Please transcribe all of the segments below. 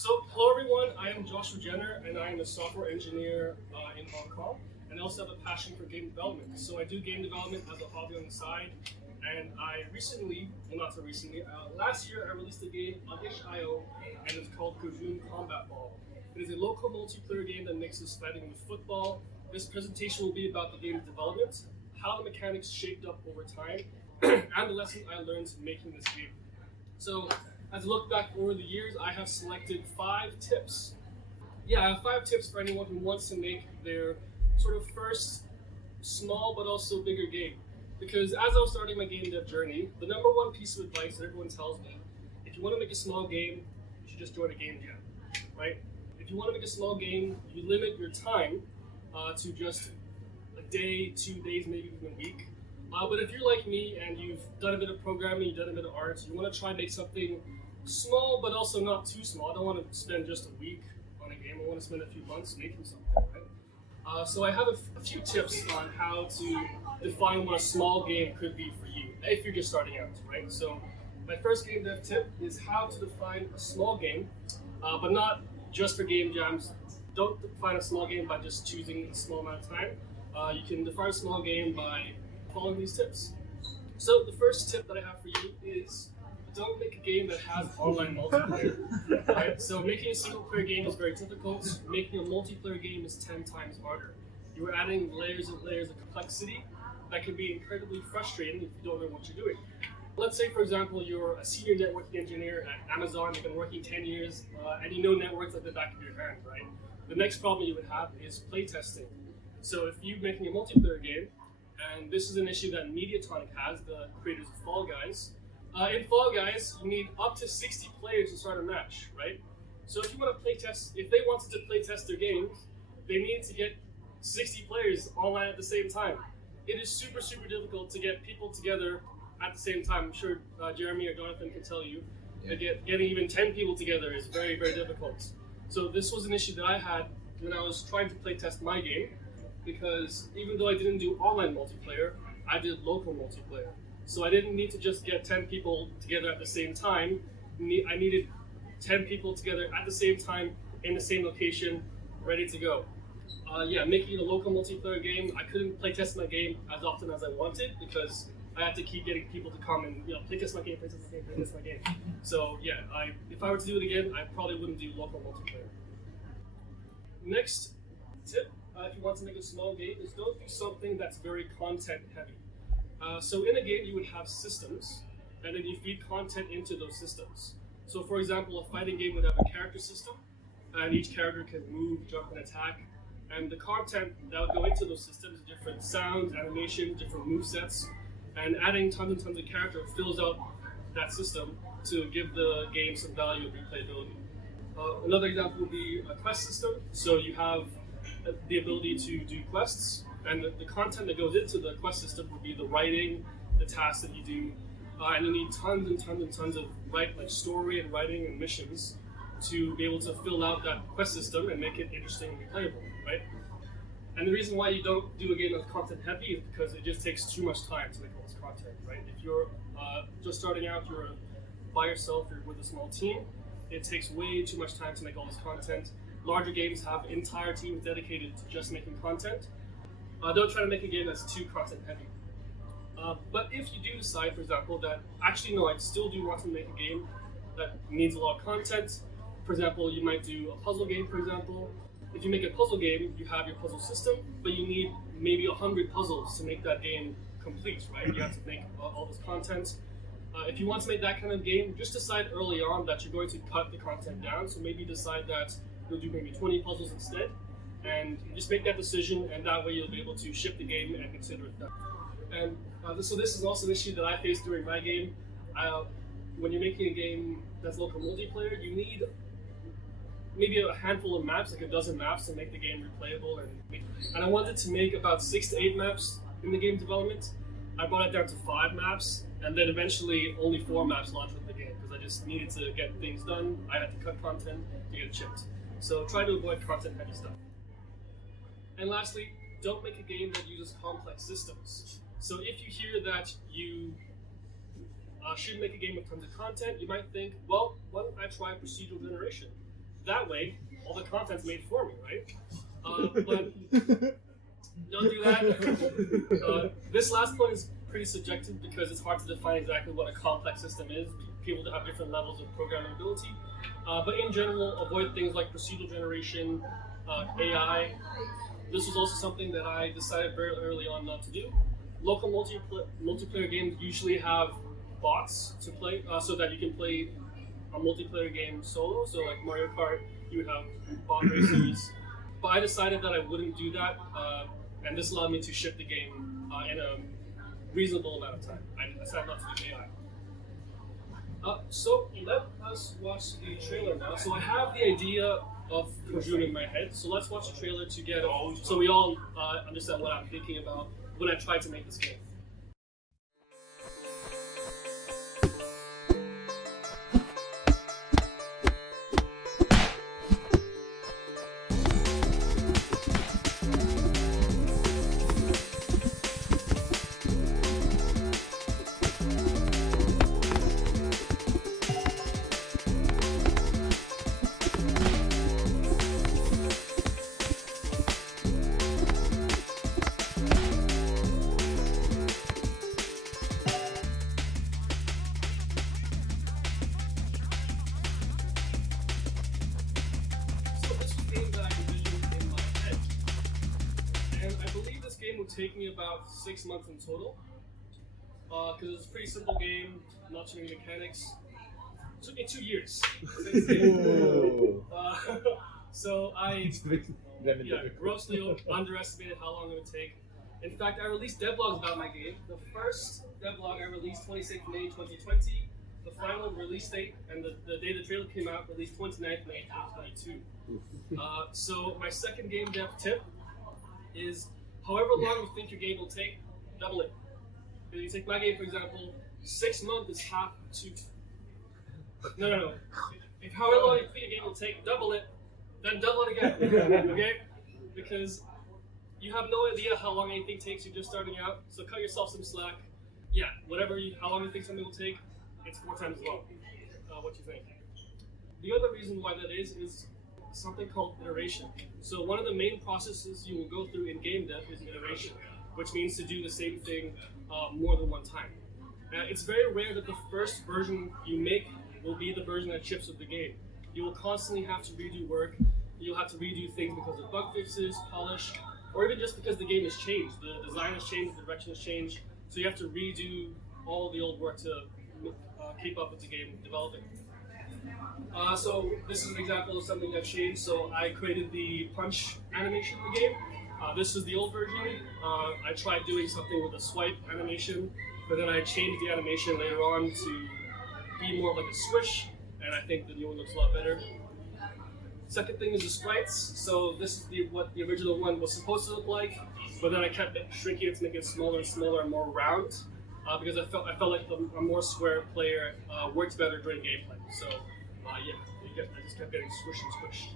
Hello everyone, I am Joshua Jenner and I am a software engineer in Hong Kong, and I also have a passion for game development. So I do game development as a hobby on the side, and I recently, well not so recently, last year I released a game on itch.io and it's called Kojum Combat Ball. It is a local multiplayer game that mixes fighting with football. This presentation will be about the game's development, how the mechanics shaped up over time, and the lesson I learned making this game. So, as I look back over the years, I have selected 5 tips. Yeah, I have 5 tips for anyone who wants to make their sort of first small but also bigger game. Because as I was starting my game dev journey, the number one piece of advice that everyone tells me, if you want to make a small game, you should just join a game jam, right? If you want to make a small game, you limit your time to just a day, 2 days, maybe even a week. But if you're like me and you've done a bit of programming, you've done a bit of art, you want to try and make something small but also not too small. I don't want to spend just a week on a game. I want to spend a few months making something, right? So I have a few tips on how to define what a small game could be for you if you're just starting out, right? So my first game dev tip is how to define a small game, but not just for game jams. Don't define a small game by just choosing a small amount of time. You can define a small game by following these tips. So the first tip that I have for you is don't make a game that has online multiplayer. Right? So making a single player game is very difficult. Making a multiplayer game is 10 times harder. You are adding layers and layers of complexity that can be incredibly frustrating if you don't know what you're doing. Let's say, for example, you're a senior networking engineer at Amazon, you've been working 10 years, and you know networks like the back of your hand, right? The next problem you would have is playtesting. So if you're making a multiplayer game, and this is an issue that Mediatonic has, the creators of Fall Guys. In Fall Guys, you need up to 60 players to start a match, right? So if you want to playtest, if they wanted to playtest their games, they need to get 60 players online at the same time. It is super, super difficult to get people together at the same time. I'm sure Jeremy or Jonathan can tell you that getting even 10 people together is very, very difficult. So this was an issue that I had when I was trying to playtest my game, because even though I didn't do online multiplayer, I did local multiplayer. So I didn't need to just get 10 people together at the same time. I needed 10 people together at the same time in the same location, ready to go. Making it a local multiplayer game, I couldn't playtest my game as often as I wanted because I had to keep getting people to come and playtest my game. So yeah, if I were to do it again, I probably wouldn't do local multiplayer. Next tip, if you want to make a small game, is don't do something that's very content heavy. So in a game you would have systems, and then you feed content into those systems. So for example, a fighting game would have a character system, and each character can move, jump, and attack. And the content that would go into those systems, different sounds, animations, different movesets, and adding tons and tons of character fills out that system to give the game some value and replayability. Another example would be a quest system. So you have the ability to do quests, and the content that goes into the quest system would be the writing, the tasks that you do, and you need tons and tons and tons of story and writing and missions to be able to fill out that quest system and make it interesting and replayable, right? And the reason why you don't do a game that's content heavy is because it just takes too much time to make all this content, right? If you're just starting out, you're by yourself, you're with a small team, it takes way too much time to make all this content. Larger games have entire teams dedicated to just making content. Don't try to make a game that's too content heavy. But if you do decide, for example, that actually no, I still do want to make a game that needs a lot of content. For example, you might do a puzzle game, for example. If you make a puzzle game, you have your puzzle system, but you need maybe 100 puzzles to make that game complete, right? You have to make all this content. If you want to make that kind of game, just decide early on that you're going to cut the content down. So maybe decide that you'll do maybe 20 puzzles instead, and just make that decision, and that way you'll be able to ship the game and consider it done. And so this is also an issue that I faced during my game. When you're making a game that's local multiplayer, you need maybe a handful of maps, like a dozen maps, to make the game replayable. And I wanted to make about 6 to 8 maps in the game development. I brought it down to 5 maps, and then eventually only 4 maps launched with the game because I just needed to get things done. I had to cut content to get it shipped. So try to avoid content heavy stuff. And lastly, don't make a game that uses complex systems. So if you hear that you should make a game with tons of content, you might think, well, why don't I try procedural generation? that way, all the content's made for me, right? But don't do that. This last point is pretty subjective because it's hard to define exactly what a complex system is. People have different levels of programming ability. But in general, avoid things like procedural generation, AI. This was also something that I decided very early on not to do. Local multiplayer games usually have bots to play, so that you can play a multiplayer game solo. So like Mario Kart, you would have bot racers. But I decided that I wouldn't do that, and this allowed me to ship the game in a reasonable amount of time. I decided not to do AI. So let us watch the trailer now. So I have the idea of Kojum in my head. So let's watch the trailer together, so we all understand what I'm thinking about when I try to make this game. Would take me about 6 months in total, because it's a pretty simple game, not too many mechanics. It took me 2 years. So I grossly underestimated how long it would take. In fact, I released devlogs about my game. The first devlog I released 26th May 2020. The final release date and the day the trailer came out released 29th May 2022. So my second game dev tip is, however long you think your game will take, double it. If you take my game, for example, 6 months is half to... No. If however long you think your game will take, double it, then double it again, okay? Because you have no idea how long anything takes, you're just starting out, so cut yourself some slack. Yeah, how long you think something will take, it's 4 times as long. What do you think? The other reason why that is something called iteration. So one of the main processes you will go through in game dev is iteration, which means to do the same thing more than one time. It's very rare that the first version you make will be the version that ships with the game. You will constantly have to redo work. You'll have to redo things because of bug fixes, polish, or even just because the game has changed. The design has changed, the direction has changed, so you have to redo all the old work to keep up with the game developing. So this is an example of something that changed. So I created the punch animation in the game. This is the old version. I tried doing something with a swipe animation, but then I changed the animation later on to be more like a swish, and I think the new one looks a lot better. Second thing is the sprites. So this is what the original one was supposed to look like, but then I kept shrinking it to make it smaller and smaller and more round, because I felt like a more square player worked better during gameplay. So I just kept getting squished and squished.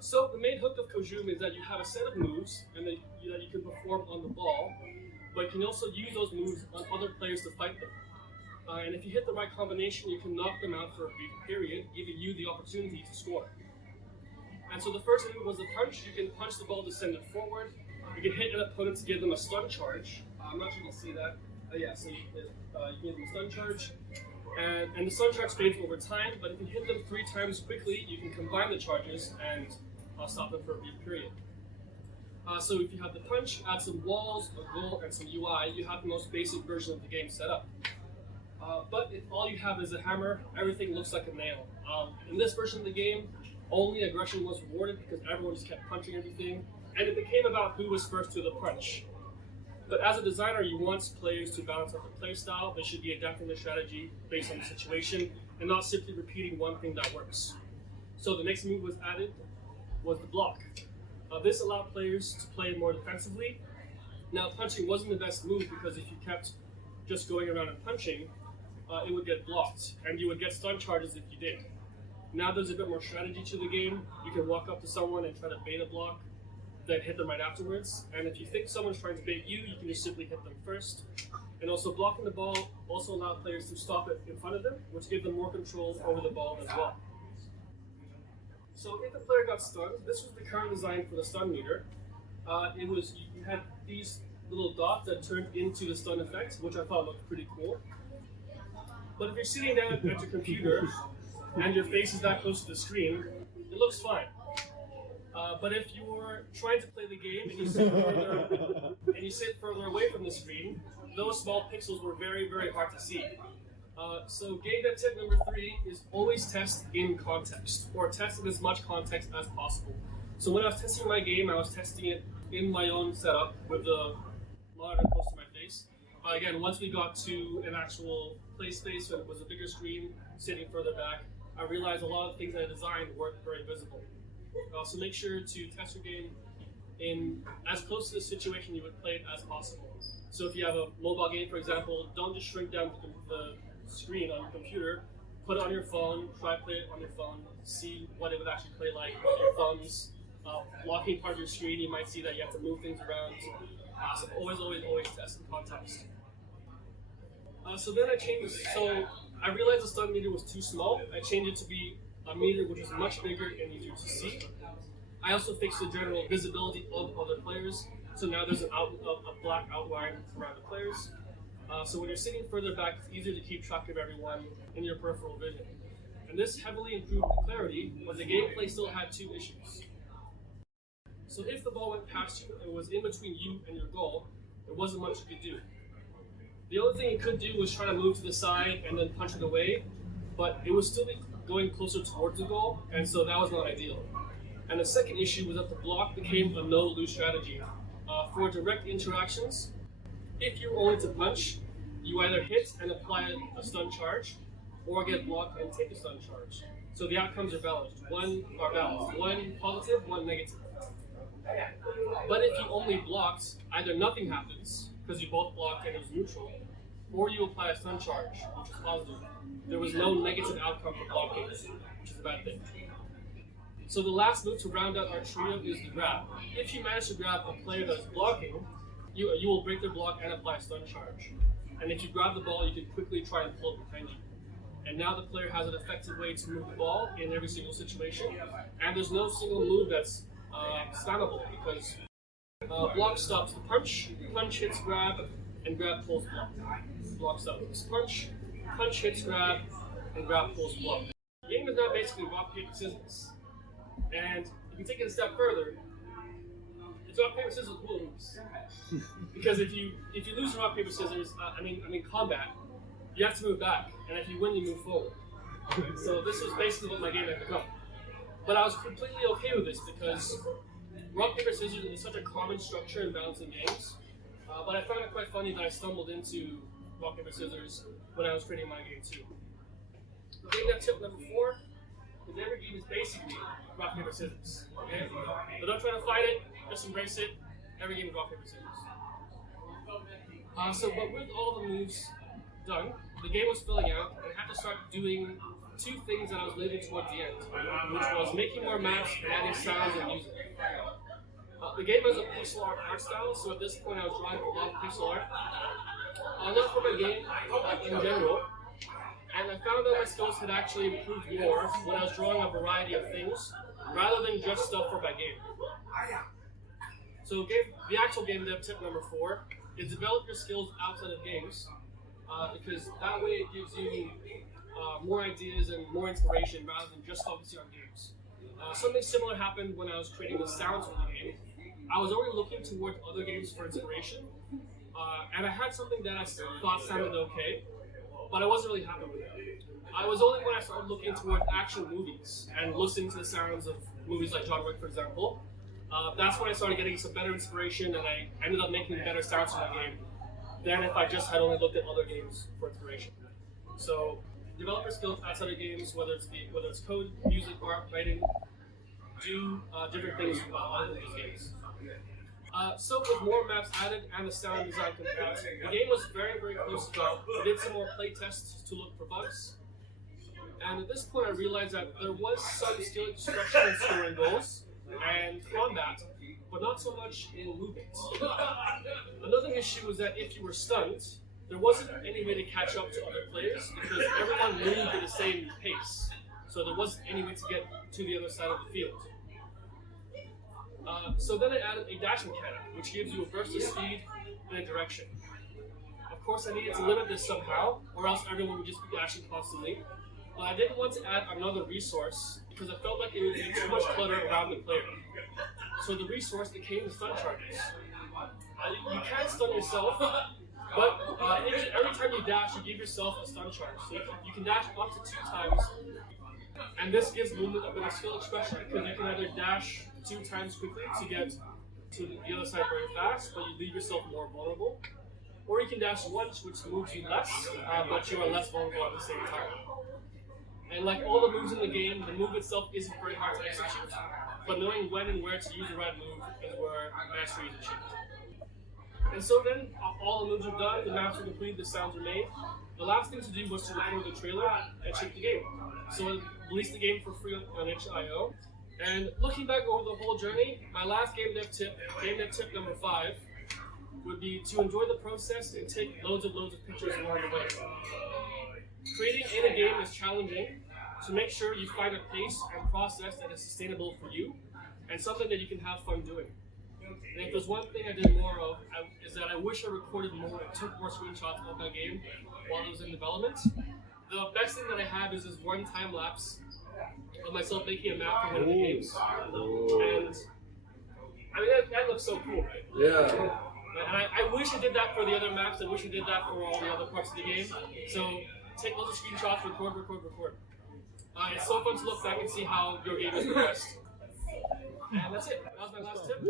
So the main hook of Kojum is that you have a set of moves and that you can perform on the ball, but you can also use those moves on other players to fight them. And if you hit the right combination, you can knock them out for a brief period, giving you the opportunity to score. And so the first move was the punch. You can punch the ball to send it forward. You can hit an opponent to give them a stun charge. I'm not sure you can see that. So you give them a stun charge. And the stun charge fades over time, but if you hit them 3 times quickly, you can combine the charges and stop them for a brief period. So if you have the punch, add some walls, a goal, and some UI, you have the most basic version of the game set up. But if all you have is a hammer, everything looks like a nail. In this version of the game, only aggression was rewarded because everyone just kept punching everything, and it became about who was first to the punch. But as a designer, you want players to balance out their play style. They should be adapting their strategy based on the situation and not simply repeating one thing that works. So the next move was added was the block. This allowed players to play more defensively. Now punching wasn't the best move because if you kept just going around and punching, it would get blocked and you would get stun charges if you did. Now there's a bit more strategy to the game. You can walk up to someone and try to bait a block, then hit them right afterwards. And if you think someone's trying to bait you, you can just simply hit them first. And also blocking the ball also allowed players to stop it in front of them, which gave them more control over the ball as well. So if the player got stunned, this was the current design for the stun meter. You had these little dots that turned into the stun effect, which I thought looked pretty cool. But if you're sitting down at your computer and your face is that close to the screen, it looks fine. But if you're trying to play the game and you sit further away from the screen, those small pixels were very, very hard to see. So game dev tip number 3 is always test in context, or test in as much context as possible. So when I was testing my game, I was testing it in my own setup with the monitor close to my face. Again, once we got to an actual play space and it was a bigger screen sitting further back, I realized a lot of things that I designed weren't very visible. So make sure to test your game in as close to the situation you would play it as possible. So if you have a mobile game, for example, don't just shrink down the screen on your computer, put it on your phone, try to play it on your phone, see what it would actually play like with your thumbs. Blocking part of your screen, you might see that you have to move things around. So always test in context. So then I changed, so I realized the stun meter was too small. I changed it to be a meter which is much bigger and easier to see. I also fixed the general visibility of other players. So now there's a black outline around the players. So when you're sitting further back, it's easier to keep track of everyone in your peripheral vision. And this heavily improved the clarity, but the gameplay still had 2 issues. So if the ball went past you and was in between you and your goal, there wasn't much you could do. The only thing you could do was try to move to the side and then punch it away, but it would still be going closer towards the goal, and so that was not ideal. And the second issue was that the block became a no-lose strategy. For direct interactions, if you're only to punch, you either hit and apply a stun charge, or get blocked and take a stun charge. So the outcomes are balanced. One positive, one negative. But if you only blocked, either nothing happens, because you both blocked and it was neutral, or you apply a stun charge, which is positive. There was no negative outcome for blocking, which is a bad thing. So the last move to round out our trio is the grab. If you manage to grab a player that's blocking, you will break their block and apply a stun charge. And if you grab the ball, you can quickly try and pull it behind you. And now the player has an effective way to move the ball in every single situation, and there's no single move that's spammable, because block stops the punch hits grab, and grab pulls block. Block stops punch hits grab, and grab pulls block. The game is now basically rock, paper, scissors. And if you take it a step further, it's rock, paper, scissors will lose. Because if you lose rock, paper, scissors, combat, you have to move back, and if you win, you move forward. So this was basically what my game had become. But I was completely okay with this because rock, paper, scissors is such a common structure in balancing games. But I found it quite funny that I stumbled into rock, paper, scissors when I was creating my game too. Game dev tip number 4 is every game is basically rock, paper, scissors. Okay? So don't try to fight it, just embrace it. Every game is rock, paper, scissors. But with all the moves done, the game was filling out, and I had to start doing 2 things that I was leaving towards the end, which was making more maps and adding sounds and music. The game has a pixel art style, so at this point I was drawing a lot of pixel art. Not for my game, in general, and I found that my skills had actually improved more when I was drawing a variety of things, rather than just stuff for my game. So the actual game dev tip number 4 is develop your skills outside of games, because that way it gives you more ideas and more inspiration rather than just focusing on games. Something similar happened when I was creating the sounds for the game. I was already looking towards other games for inspiration, and I had something that I thought sounded okay, but I wasn't really happy with it. I was only when I started looking towards action movies and listening to the sounds of movies like John Wick, for example. That's when I started getting some better inspiration, and I ended up making better sounds for the game than if I just had only looked at other games for inspiration. So developer skills outside of games, whether it's code, music, art, writing, do different things other than just games. So with more maps added and the sound design complete, the game was very, very close to done. I did some more play tests to look for bugs. And at this point I realized that there was some skill expression in scoring goals and combat, but not so much in movement. Another issue was that if you were stunned, there wasn't any way to catch up to other players because everyone moved at the same pace. so there wasn't any way to get to the other side of the field. So then I added a dash mechanic, which gives you a burst of speed in a direction. Of course, I needed to limit this somehow, or else everyone would just be dashing constantly. But I didn't want to add another resource because I felt like it would make too much clutter around the player. So the resource became the stun charges. You can stun yourself, but every time you dash, you give yourself a stun charge. So you can dash up to 2 times. And this gives movement a bit of skill expression because you can either dash 2 times quickly to get to the other side very fast, but you leave yourself more vulnerable. Or you can dash once, which moves you less, but you are less vulnerable at the same time. And like all the moves in the game, the move itself isn't very hard to execute, but knowing when and where to use the right move is where mastery is achieved. And so then, all the moves are done, the maps are complete, the sounds are made. The last thing to do was to record the trailer and ship the game. So I released the game for free on itch.io. And looking back over the whole journey, my last game dev tip number 5, would be to enjoy the process and take loads of pictures along the way. Creating in a game is challenging, so make sure you find a pace and process that is sustainable for you, and something that you can have fun doing. And if there's one thing I did more of, is that I wish I recorded more and took more screenshots of that game while it was in development. The best thing that I have is this one time lapse of myself making a map for one of the games. And I mean, that looks so cool, right? Yeah. And I wish I did that for the other maps. I wish I did that for all the other parts of the game. So take lots of screenshots, record. It's so fun to look back and see how your game has progressed. And that's it. That was my last tip.